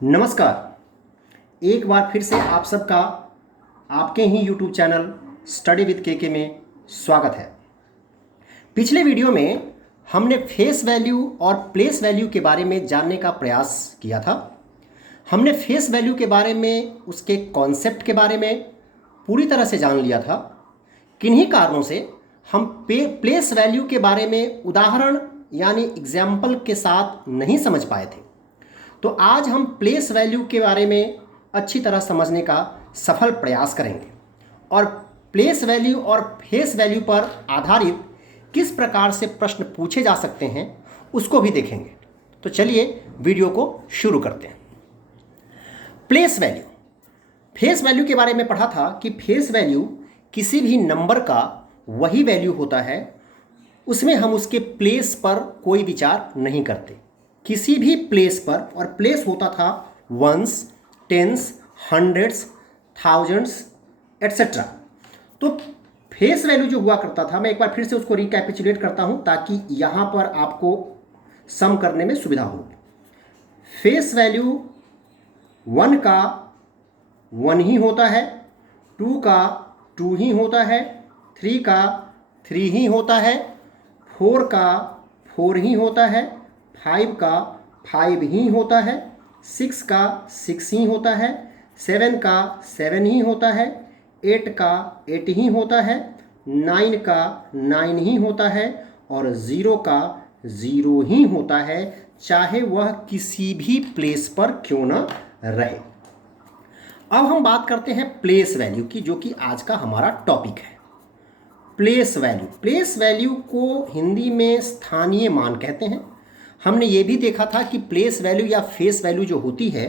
नमस्कार। एक बार फिर से आप सबका आपके ही YouTube चैनल स्टडी विद के में स्वागत है। पिछले वीडियो में हमने फेस वैल्यू और प्लेस वैल्यू के बारे में जानने का प्रयास किया था। हमने फेस वैल्यू के बारे में, उसके कॉन्सेप्ट के बारे में पूरी तरह से जान लिया था। किन्हीं कारणों से हम प्लेस वैल्यू के बारे में उदाहरण यानी एग्जाम्पल के साथ नहीं समझ पाए थे। तो आज हम प्लेस वैल्यू के बारे में अच्छी तरह समझने का सफल प्रयास करेंगे और प्लेस वैल्यू और फेस वैल्यू पर आधारित किस प्रकार से प्रश्न पूछे जा सकते हैं उसको भी देखेंगे। तो चलिए वीडियो को शुरू करते हैं। प्लेस वैल्यू, फेस वैल्यू के बारे में पढ़ा था कि फेस वैल्यू किसी भी नंबर का वही वैल्यू होता है, उसमें हम उसके प्लेस पर कोई विचार नहीं करते। किसी भी प्लेस पर, और प्लेस होता था ones, tens, hundreds, thousands etcetera. तो फेस वैल्यू जो हुआ करता था, मैं एक बार फिर से उसको रिकैपिचुलेट करता हूं ताकि यहां पर आपको सम करने में सुविधा हो। फेस वैल्यू 1 का 1 ही होता है, 2 का 2 ही होता है, 3 का 3 ही होता है, 4 का 4 ही होता है, 5 का 5 ही होता है, 6 का 6 ही होता है, 7 का 7 ही होता है, 8 का 8 ही होता है, 9 का 9 ही होता है और 0 का 0 ही होता है, चाहे वह किसी भी प्लेस पर क्यों ना रहे। अब हम बात करते हैं प्लेस वैल्यू की, जो कि आज का हमारा टॉपिक है। प्लेस वैल्यू, प्लेस वैल्यू को हिंदी में स्थानीय मान कहते हैं। हमने ये भी देखा था कि प्लेस वैल्यू या फेस वैल्यू जो होती है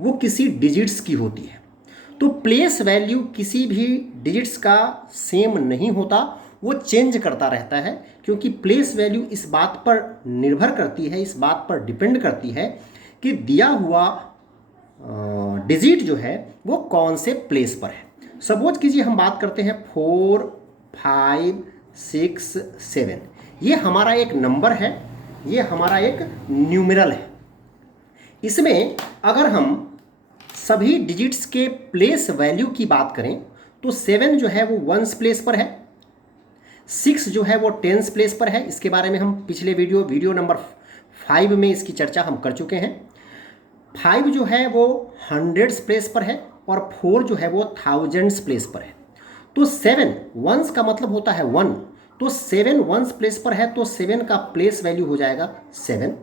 वो किसी डिजिट्स की होती है। तो प्लेस वैल्यू किसी भी डिजिट्स का सेम नहीं होता, वो चेंज करता रहता है, क्योंकि प्लेस वैल्यू इस बात पर निर्भर करती है, इस बात पर डिपेंड करती है कि दिया हुआ डिजिट जो है वो कौन से प्लेस पर है। सपोज कीजिए हम बात करते हैं 4, 5, 6, 7। ये हमारा एक नंबर है, ये हमारा एक न्यूमेरल है। इसमें अगर हम सभी डिजिट्स के प्लेस वैल्यू की बात करें तो 7 जो है वो वंस प्लेस पर है, 6 जो है वो टेंस प्लेस पर है। इसके बारे में हम पिछले वीडियो नंबर 5 में इसकी चर्चा हम कर चुके हैं। 5 जो है वो हंड्रेड्स प्लेस पर है और 4 जो है वो थाउजेंड्स प्लेस पर है। तो 7 वंस का मतलब होता है 1, तो 7 वंस प्लेस पर है, तो 7 का प्लेस वैल्यू हो जाएगा 7।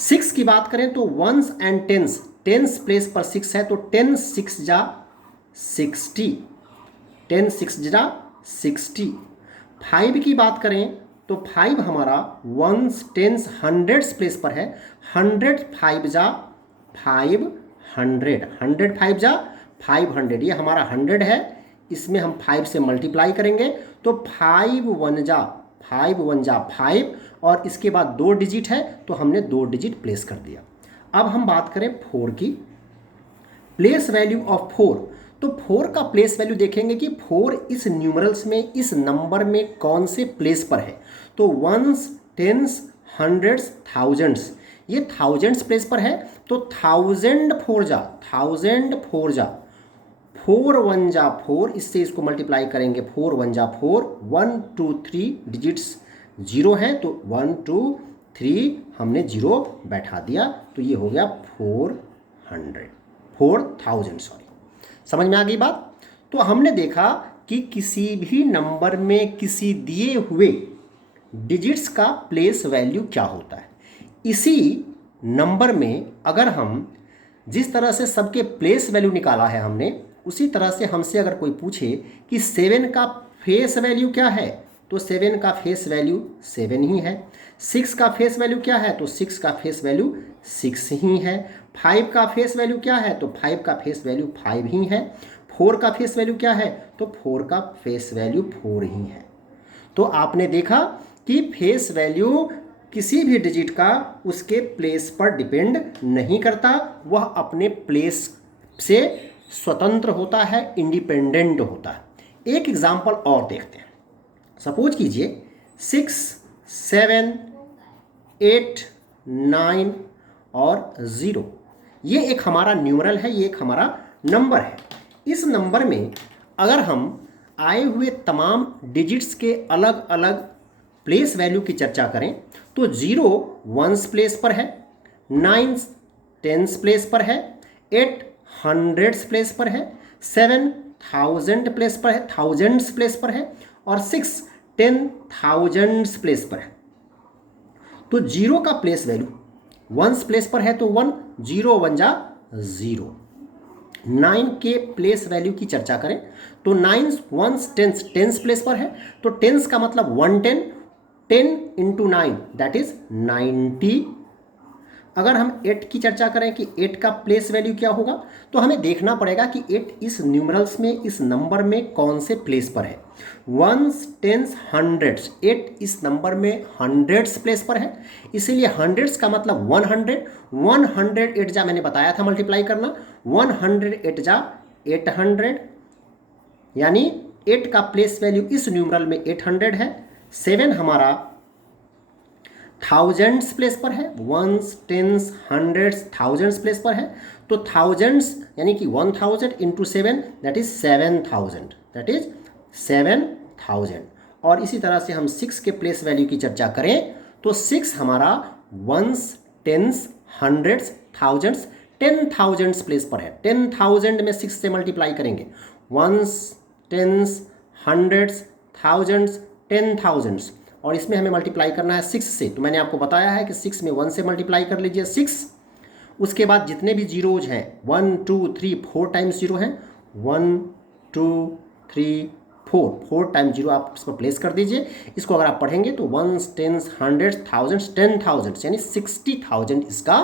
6 की बात करें तो ones and tens, tens place पर 6 है, तो 10 6 जा 60, 10 6 जा 60। 5 की बात करें तो 5 हमारा वंस टेंस हंड्रेड्स प्लेस पर है, 100 5 जा 500, 100 5 जा 500, ये हमारा 100 है। इसमें हम 5 से मल्टीप्लाई करेंगे तो 5 1 जा 5 और इसके बाद 2 डिजिट है तो हमने 2 डिजिट प्लेस कर दिया। अब हम बात करें 4 की, प्लेस वैल्यू ऑफ 4। तो 4 का प्लेस वैल्यू देखेंगे कि 4 इस न्यूमरल्स में, इस नंबर में कौन से प्लेस पर है। तो वंस, टेंस, हंड्रेड्स, थाउजेंड्स, ये थाउजेंड्स प्लेस पर है, तो 1000 4 जा 4 1 जा 4, इससे इसको मल्टीप्लाई करेंगे, 4 1 जा 4, 1 2 3 डिजिट्स 0 है, तो 1 2 3 हमने 0 बैठा दिया, तो ये हो गया 4000 सॉरी। समझ में आ गई बात? तो हमने देखा कि किसी भी नंबर में किसी दिए हुए डिजिट्स का प्लेस वैल्यू क्या होता है। इसी नंबर में अगर हम जिस तरह से सबके प्लेस वैल्यू निकाला है हमने, उसी तरह से हमसे अगर कोई पूछे कि 7 का फेस वैल्यू क्या है, तो 7 का फेस वैल्यू 7 ही है। 6 का फेस वैल्यू क्या है, तो 6 का फेस वैल्यू 6 ही है। 5 का फेस वैल्यू क्या है, तो 5 का फेस वैल्यू 5 ही है। 4 का फेस वैल्यू क्या है, तो 4 का फेस वैल्यू 4 ही है। तो आपने देखा कि फेस वैल्यू किसी भी डिजिट का उसके प्लेस पर डिपेंड नहीं करता, वह अपने प्लेस से स्वतंत्र होता है, इंडिपेंडेंट होता है। एक एग्जाम्पल और देखते हैं। सपोज कीजिए 6 7 8 9 और 0, ये एक हमारा न्यूमरल है, ये एक हमारा नंबर है। इस नंबर में अगर हम आए हुए तमाम डिजिट्स के अलग अलग प्लेस वैल्यू की चर्चा करें तो 0 वंस प्लेस पर है, 9 टेंस प्लेस पर है, 8 हंड्रेड्स प्लेस पर है, 7 थाउजेंड प्लेस पर है, थाउजेंड्स प्लेस पर है, और 6 10,000 प्लेस पर है। तो 0 का प्लेस वैल्यू वंस प्लेस पर है तो 1, 0 1 जा 0। 9 के प्लेस वैल्यू की चर्चा करें तो 9 वंस टेंस प्लेस पर है तो टेंस का मतलब 110, 10 इंटू 9 दैट इज 90। अगर हम 8 की चर्चा करें कि 8 का प्लेस वैल्यू क्या होगा तो हमें देखना पड़ेगा कि 8 इस न्यूमरल्स में, इस नंबर में कौन से प्लेस पर है। वंस टेंस हंड्रेड्स, 8 इस नंबर में हंड्रेड्स प्लेस पर है, इसीलिए हंड्रेड्स का मतलब 100। 108 जा मैंने बताया था मल्टीप्लाई करना, 108 जा 800, यानी 8 का प्लेस वैल्यू इस न्यूमरल में 800 है। 7 हमारा थाउजेंड्स प्लेस पर है, ones tens hundreds thousands place पर है, तो थाउजेंड्स यानी कि 1000 into 7 that is 7000, that is 7000। और इसी तरह से हम 6 के प्लेस वैल्यू की चर्चा करें तो 6 हमारा once tens hundreds thousands 10,000 place पर है। 10,000 में 6 से मल्टीप्लाई करेंगे, वंस टेंस हंड्रेड्स थाउजेंड्स 10,000, और इसमें हमें मल्टीप्लाई करना है 6 से। तो मैंने आपको बताया है कि 6 में 1 से मल्टीप्लाई कर लीजिए 6, उसके बाद जितने भी जीरोज हैं 1 2 3 4 टाइम्स जीरो हैं, 1 2 3 4 टाइम्स जीरो आप इस पर प्लेस कर दीजिए। इसको अगर आप पढ़ेंगे तो वंस टेंस हंड्रेड्स थाउजेंड्स 10,000 यानी 60,000 इसका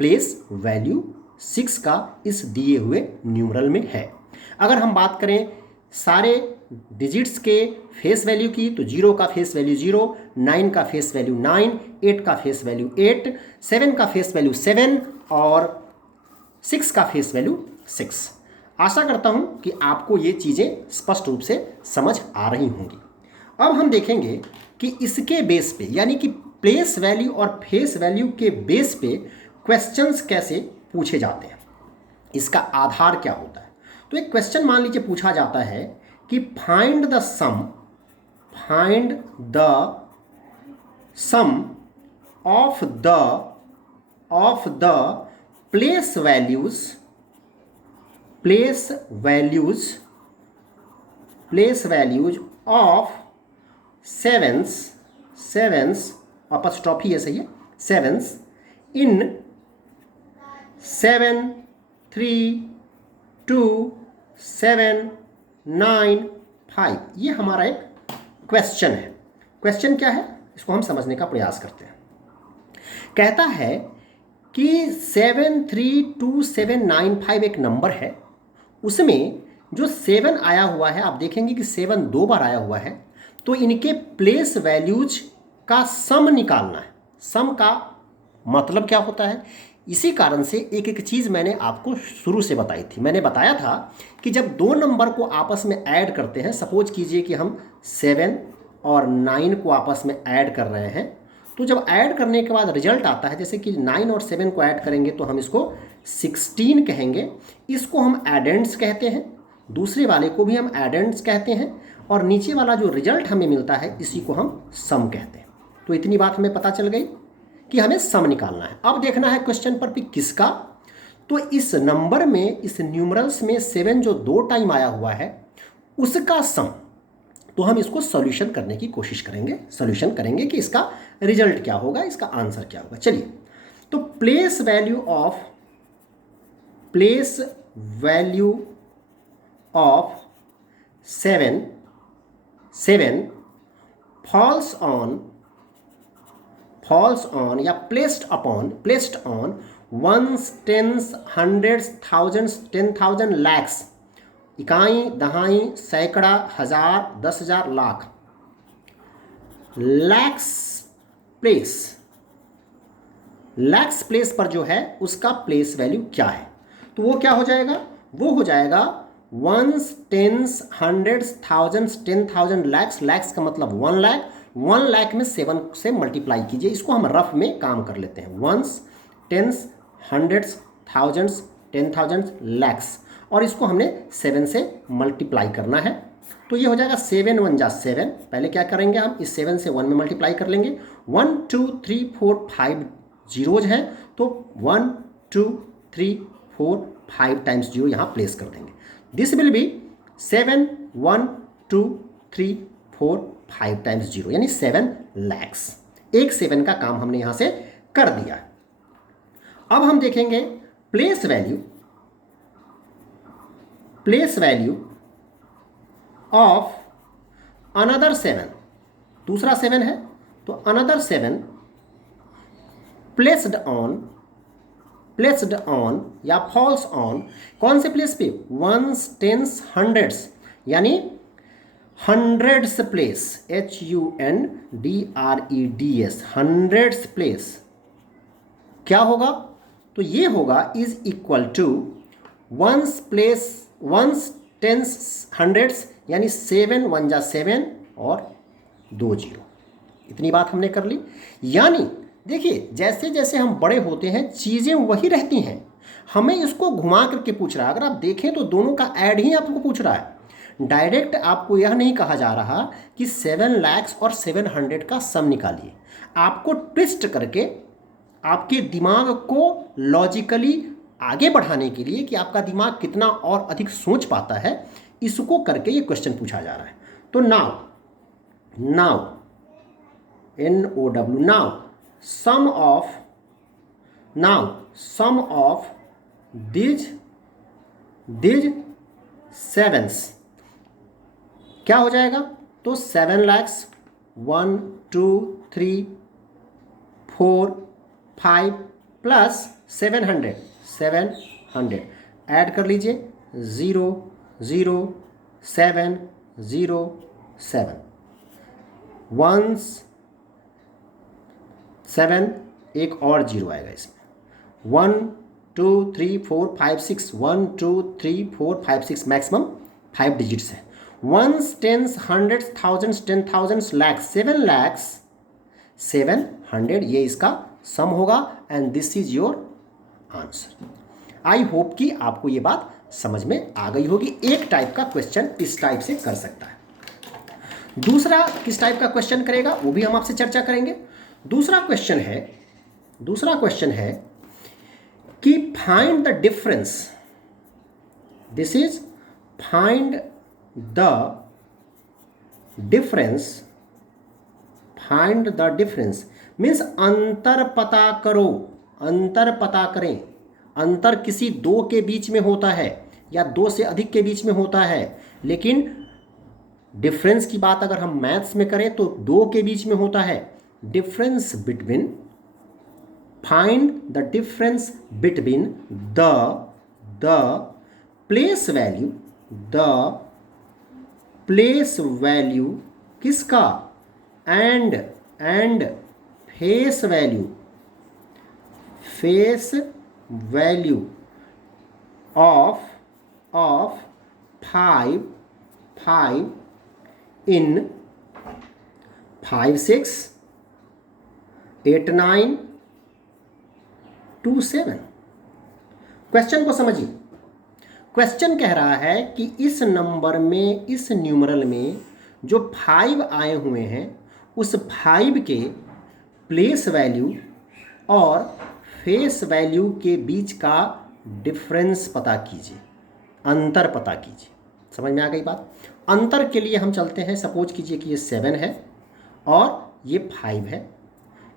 प्लेस वैल्यू 6 का इस दिए हुए न्यूमरल में है। अगर हम बात करें सारे डिजिट्स के फेस वैल्यू की तो 0 का फेस वैल्यू 0, 9 का फेस वैल्यू 9, 8 का फेस वैल्यू 8, 7 का फेस वैल्यू 7 और 6 का फेस वैल्यू 6। आशा करता हूं कि आपको ये चीज़ें स्पष्ट रूप से समझ आ रही होंगी। अब हम देखेंगे कि इसके बेस पे यानी कि प्लेस वैल्यू और फेस वैल्यू के बेस पे क्वेश्चंस कैसे पूछे जाते हैं, इसका आधार क्या होता है। तो एक क्वेश्चन मान लीजिए पूछा जाता है कि find the sum of the place values of sevens apostrophe है, सही है, सेवेंस इन 7 3 2 7 9 5। ये हमारा एक क्वेश्चन है। क्वेश्चन क्या है इसको हम समझने का प्रयास करते हैं। कहता है कि 7 3 2 7 9 5 एक नंबर है, उसमें जो 7 आया हुआ है आप देखेंगे कि 7 2 बार आया हुआ है, तो इनके प्लेस वैल्यूज का सम निकालना है। सम का मतलब क्या होता है, इसी कारण से एक एक चीज़ मैंने आपको शुरू से बताई थी। मैंने बताया था कि जब दो नंबर को आपस में ऐड करते हैं, सपोज कीजिए कि हम 7 और 9 को आपस में ऐड कर रहे हैं, तो जब ऐड करने के बाद रिजल्ट आता है, जैसे कि 9 और 7 को ऐड करेंगे तो हम इसको 16 कहेंगे। इसको हम एडेंड्स कहते हैं, दूसरे वाले को भी हम एडेंड्स कहते हैं, और नीचे वाला जो रिजल्ट हमें मिलता है इसी को हम सम कहते हैं। तो इतनी बात हमें पता चल गई कि हमें सम निकालना है। अब देखना है क्वेश्चन पर भी किसका, तो इस नंबर में, इस न्यूमरल्स में 7 जो 2 टाइम आया हुआ है उसका सम। तो हम इसको सॉल्यूशन करने की कोशिश करेंगे, सॉल्यूशन करेंगे कि इसका रिजल्ट क्या होगा, इसका आंसर क्या होगा। चलिए, तो place value of 7 falls on या placed on ones, tens, hundreds, thousands, 10,000, lakhs, इकाई, दहाई, सैकड़ा, हजार, 10,000, लाख। लैक्स प्लेस पर जो है उसका प्लेस वैल्यू क्या है, तो वो क्या हो जाएगा, वो हो जाएगा ones, tens, hundreds, thousands, 10,000, lakhs का मतलब 1 लाख। 1 लाख में 7 से मल्टीप्लाई कीजिए। इसको हम रफ में काम कर लेते हैं, ones, tens, hundreds, thousands, 10,000, lakhs, और इसको हमने 7 से मल्टीप्लाई करना है। तो ये हो जाएगा 7 1 जा 7। पहले क्या करेंगे, हम इस 7 से 1 में मल्टीप्लाई कर लेंगे। 1 2 3 4 5 जीरोज हैं, तो 1 2 3 4 5 टाइम्स जीरो यहाँ प्लेस कर देंगे। This will be 7 1 2 3 4 5 times zero, यानी 7 लैक्स। एक 7 का काम हमने यहाँ से कर दिया है। अब हम देखेंगे प्लेस वैल्यू ऑफ अनदर 7। दूसरा 7 है, तो अनदर 7 प्लेस्ड ऑन या फॉल्स ऑन, कौन से प्लेस पे, वंस, टेंस, हंड्रेड्स, यानी hundreds place, HUNDREDS, hundreds place क्या होगा, तो ये होगा is equal to ones place, ones, tens, hundreds, यानी 7 1 जा 7 और 2 जीरो। इतनी बात हमने कर ली। यानी देखिए, जैसे जैसे हम बड़े होते हैं चीज़ें वही रहती हैं, हमें इसको घुमा करके पूछ रहा है। अगर आप देखें तो दोनों का ऐड ही आपको पूछ रहा है। डायरेक्ट आपको यह नहीं कहा जा रहा कि 7 lakhs और 700 का सम निकालिए। आपको ट्विस्ट करके आपके दिमाग को लॉजिकली आगे बढ़ाने के लिए, कि आपका दिमाग कितना और अधिक सोच पाता है, इसको करके ये क्वेश्चन पूछा जा रहा है। तो now sum of these sevens क्या हो जाएगा, तो 7 lakhs 1 2 3 4 5 प्लस 700 ऐड कर लीजिए, 0 0 7 0 7 1 7, एक और जीरो आएगा इसमें। 1 2 3 4 5 6, 1 2 3 4 5 6, मैक्सिमम 5 डिजिट्स है। Ones, tens, hundreds, thousands, 10,000, lakhs, 7 lakhs 700, ये इसका सम होगा। And this is your answer. I hope कि आपको ये बात समझ में आ गई होगी। एक टाइप का क्वेश्चन इस टाइप से कर सकता है। दूसरा किस टाइप का क्वेश्चन करेगा वो भी हम आपसे चर्चा करेंगे। दूसरा क्वेश्चन है कि find the difference. This is find the difference means अंतर पता करो, अंतर पता करें। अंतर किसी दो के बीच में होता है या दो से अधिक के बीच में होता है, लेकिन डिफरेंस की बात अगर हम मैथ्स में करें तो दो के बीच में होता है। Difference between, find the difference between the place value किसका, and face value of 5 in 5 6 8 9 2 7। Question को समझिए। क्वेश्चन कह रहा है कि इस नंबर में, इस न्यूमरल में जो 5 आए हुए हैं उस 5 के प्लेस वैल्यू और फेस वैल्यू के बीच का डिफरेंस पता कीजिए, अंतर पता कीजिए। समझ में आ गई बात। अंतर के लिए हम चलते हैं। सपोज कीजिए कि ये 7 है और ये 5 है।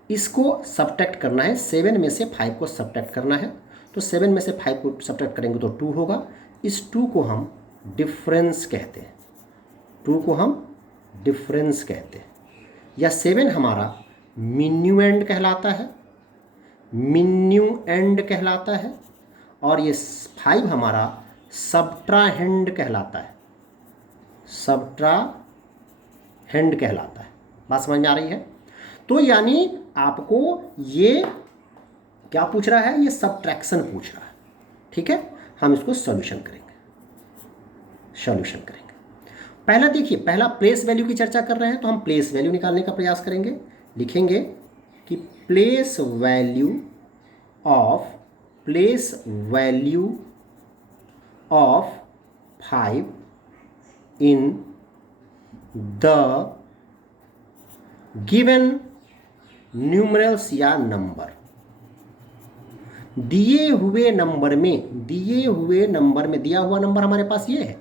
इसको सब्ट्रैक्ट करना है, 7 में से 5 को सब्ट्रैक्ट करना है। तो 7 में से 5 को सब्ट्रैक्ट करेंगे तो 2 होगा। इस 2 को हम डिफरेंस कहते हैं, 2 को हम डिफरेंस कहते हैं। या 7 हमारा मिन्यूएंड कहलाता है, और ये 5 हमारा सब्ट्राहेंड कहलाता है। बात समझ में आ रही है। तो यानी आपको ये क्या पूछ रहा है, ये सब्ट्रैक्शन पूछ रहा है। ठीक है, हम इसको सॉल्यूशन करेंगे। पहला देखिए, पहला प्लेस वैल्यू की चर्चा कर रहे हैं तो हम प्लेस वैल्यू निकालने का प्रयास करेंगे। लिखेंगे कि place value of place value of 5 in the given numerals या नंबर। दिए हुए नंबर में, दिया हुआ नंबर हमारे पास ये है,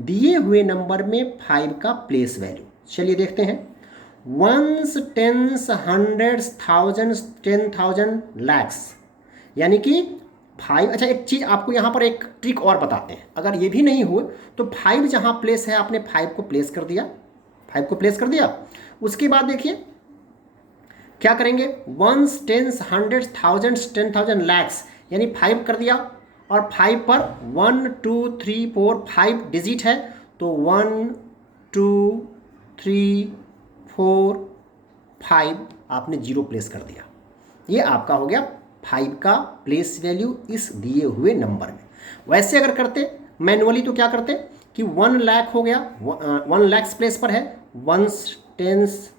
दिए हुए नंबर में 5 का प्लेस वैल्यू। चलिए देखते हैं। Ones, tens, hundreds, thousands, 10,000, lakhs, यानी कि 5। अच्छा, एक चीज़ आपको यहाँ पर एक ट्रिक और बताते हैं। अगर ये भी नहीं हुए तो 5 जहाँ प्लेस है, आपने 5 को प्लेस कर दिया, 5 को प्लेस कर दिया। उसके बाद देखिए क्या करेंगे, ones, tens, hundreds, thousands, 10,000, lakhs, यानी 5 कर दिया। और 5 पर 1 2 3 4 5 डिजिट है, तो 1 2 3 4 5 आपने 0 प्लेस कर दिया। ये आपका हो गया 5 का प्लेस वैल्यू इस दिए हुए नंबर में। वैसे अगर करते मैनुअली तो क्या करते कि 1 लाख हो गया, 1 लाख प्लेस पर है, ones, tens,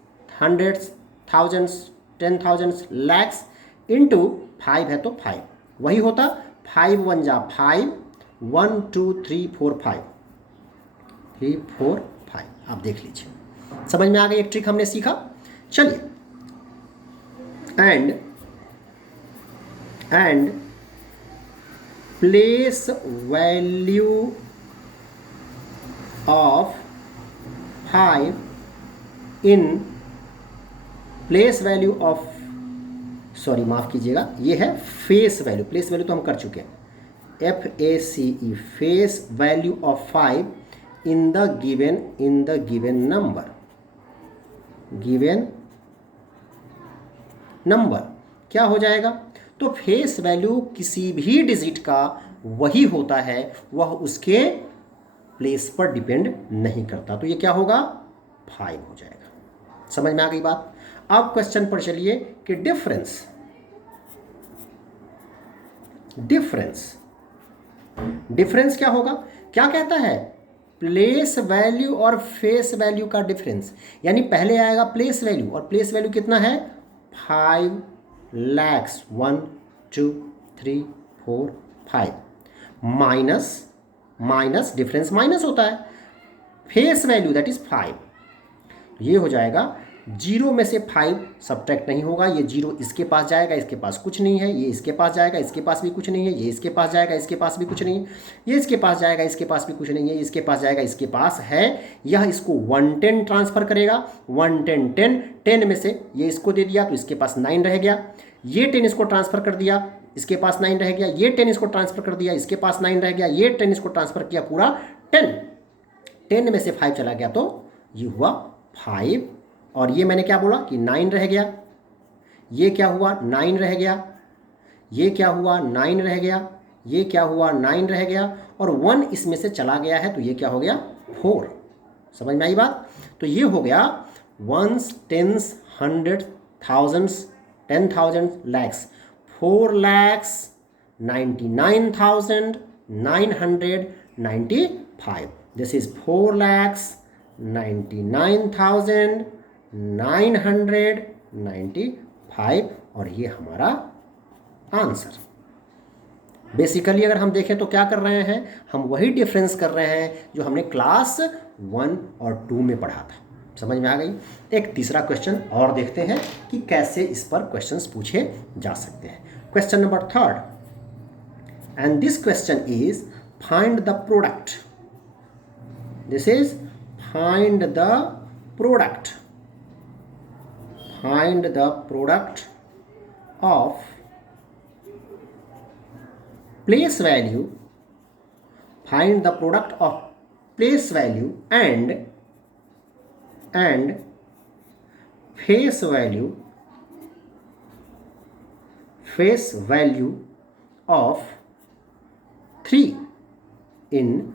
hundreds, thousands, 10,000, lakhs, into 5 है तो 5 वही होता, 5 1 जा 5, 1 2 3 4 5, 3 4 5। आप देख लीजिए, समझ में आ गई एक ट्रिक हमने सीखा। चलिए, and place value of 5 in place value of, sorry माफ़ कीजिएगा, ये है फेस वैल्यू। प्लेस वैल्यू तो हम कर चुके हैं, FACE, face value of 5 in the given number क्या हो जाएगा। तो फेस वैल्यू किसी भी डिजिट का वही होता है, वह उसके प्लेस पर डिपेंड नहीं करता। तो ये क्या होगा, 5 हो जाएगा। समझ में आ गई बात। अब क्वेश्चन पर चलिए कि डिफरेंस क्या होगा। क्या कहता है, प्लेस वैल्यू और फेस वैल्यू का डिफरेंस, यानी पहले आएगा प्लेस वैल्यू, और प्लेस वैल्यू कितना है 5 lakhs, 1 2 3 4 5, माइनस डिफरेंस माइनस होता है, फेस वैल्यू दैट इज 5। ये हो जाएगा 0 में से 5 सब्ट्रैक्ट नहीं होगा, ये 0 इसके पास जाएगा, इसके पास कुछ नहीं है, ये इसके पास जाएगा, इसके पास भी कुछ नहीं है, ये इसके पास जाएगा, इसके पास भी कुछ नहीं है, ये इसके पास जाएगा, इसके पास भी कुछ नहीं है, इसके पास जाएगा, इसके पास है। यह इसको 110 ट्रांसफ़र करेगा, 110 10 10 में से ये इसको दे दिया तो इसके पास 9 रह गया, ये 10 इसको ट्रांसफ़र कर दिया, इसके पास 9 रह गया, ये 10 इसको ट्रांसफ़र कर दिया, इसके पास 9 रह गया, ये 10 इसको ट्रांसफ़र किया, पूरा 10 में से 5 चला गया, तो ये हुआ 5। और ये मैंने क्या बोला कि 9 रह गया, ये क्या हुआ 9 रह गया, ये क्या हुआ 9 रह गया, ये क्या हुआ 9 रह गया, और 1 इसमें से चला गया है, तो ये क्या हो गया 4। समझ में आई बात। तो ये हो गया ones, tens, hundred, thousands, 10,000, lakhs, 4,99,995। This is 4,99,995, और ये हमारा आंसर। बेसिकली अगर हम देखें तो क्या कर रहे हैं, हम वही डिफरेंस कर रहे हैं जो हमने क्लास 1 और 2 में पढ़ा था। समझ में आ गई। एक तीसरा क्वेश्चन और देखते हैं कि कैसे इस पर क्वेश्चंस पूछे जा सकते हैं। Question number 3, and this question is find the product. This is find the product, find the product of place value, find the product of place value and face value of 3 in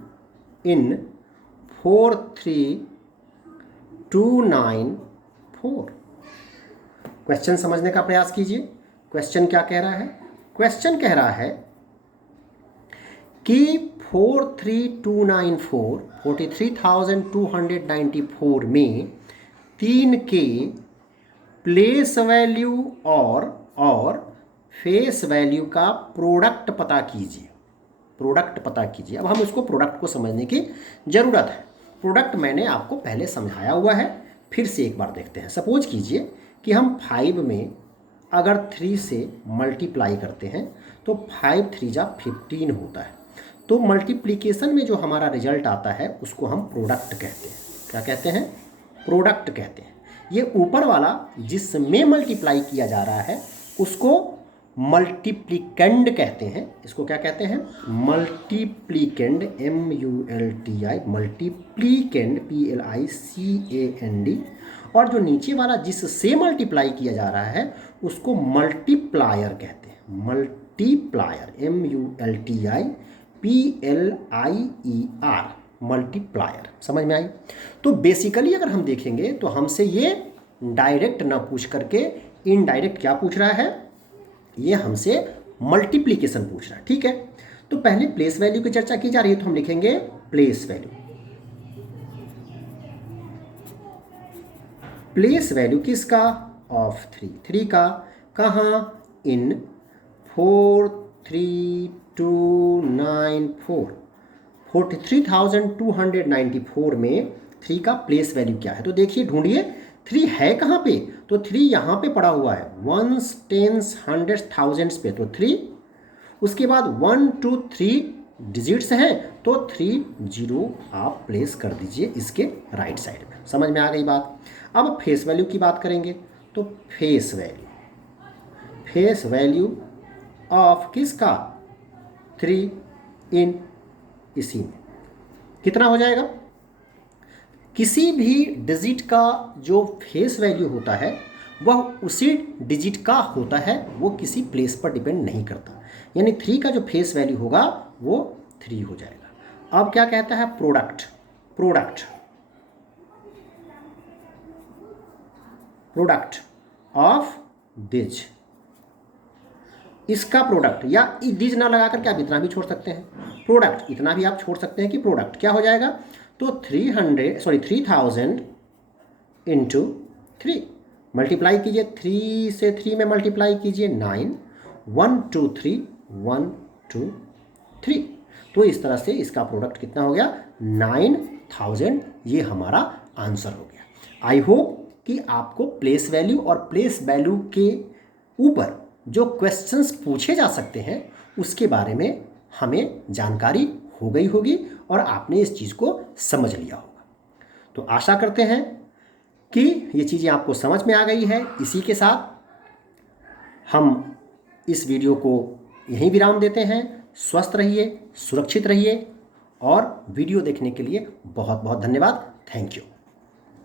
43294। Question समझने का प्रयास कीजिए। Question क्या कह रहा है, question कह रहा है कि 43,294 में 3 के प्लेस वैल्यू और फेस वैल्यू का प्रोडक्ट पता कीजिए, प्रोडक्ट पता कीजिए। अब हम इसको प्रोडक्ट को समझने की ज़रूरत है। प्रोडक्ट मैंने आपको पहले समझाया हुआ है, फिर से एक बार देखते हैं। सपोज कीजिए कि हम 5 में अगर 3 से मल्टीप्लाई करते हैं तो 5 3 जा 15 होता है। तो मल्टीप्लिकेशन में जो हमारा रिजल्ट आता है उसको हम प्रोडक्ट कहते हैं। क्या कहते हैं? प्रोडक्ट कहते हैं। ये ऊपर वाला जिसमें मल्टीप्लाई किया जा रहा है उसको मल्टीप्लिकेंड कहते हैं। इसको क्या कहते हैं? मल्टीप्लिकेंड, MULTI, मल्टीप्लिकेंड, PLICAND। और जो नीचे वाला जिससे मल्टीप्लाई किया जा रहा है उसको मल्टीप्लायर कहते हैं। Multiplier, MULTI PLIER, multiplier. समझ में आई? तो बेसिकली अगर हम देखेंगे तो हमसे ये डायरेक्ट ना पूछ करके इनडायरेक्ट क्या पूछ रहा है, ये हमसे मल्टीप्लिकेशन पूछ रहा है। ठीक है, तो पहले प्लेस वैल्यू की चर्चा की जा रही है तो हम लिखेंगे प्लेस वैल्यू। प्लेस वैल्यू किसका? ऑफ 3 का। कहाँ? इन 43294, 43,294 में 3 का प्लेस वैल्यू क्या है? तो देखिए, ढूंढिए 3 है कहाँ पे? तो 3 यहाँ पे पड़ा हुआ है, वंस, टेंस, हंड्रेड्स, थाउजेंड्स पे। तो 3, उसके बाद 1 2 3 डिजिट्स हैं तो 3 0 आप प्लेस कर दीजिए इसके राइट साइड में। समझ में आ गई बात? अब फेस वैल्यू की बात करेंगे तो फेस वैल्यू ऑफ किसका? 3 इन इसी में कितना हो जाएगा? किसी भी डिजिट का जो फेस वैल्यू होता है वह उसी डिजिट का होता है, वो किसी प्लेस पर डिपेंड नहीं करता। यानी 3 का जो फेस वैल्यू होगा वो 3 हो जाएगा। अब क्या कहता है? Product of these. इसका प्रोडक्ट, या डिज ना लगा करके आप इतना भी छोड़ सकते हैं, प्रोडक्ट इतना भी आप छोड़ सकते हैं कि प्रोडक्ट क्या हो जाएगा? तो 3000 इंटू 3 मल्टीप्लाई कीजिए, 3 से 3 में मल्टीप्लाई कीजिए 9, 1 2 3 1 2 3। तो इस तरह से इसका प्रोडक्ट कितना हो गया? 9000। ये हमारा आंसर हो गया। आई होप कि आपको प्लेस वैल्यू और प्लेस वैल्यू के ऊपर जो क्वेश्चंस पूछे जा सकते हैं उसके बारे में हमें जानकारी हो गई होगी और आपने इस चीज़ को समझ लिया होगा। तो आशा करते हैं कि ये चीज़ें आपको समझ में आ गई है। इसी के साथ हम इस वीडियो को यहीं विराम देते हैं। स्वस्थ रहिए, सुरक्षित रहिए और वीडियो देखने के लिए बहुत बहुत धन्यवाद। Thank you.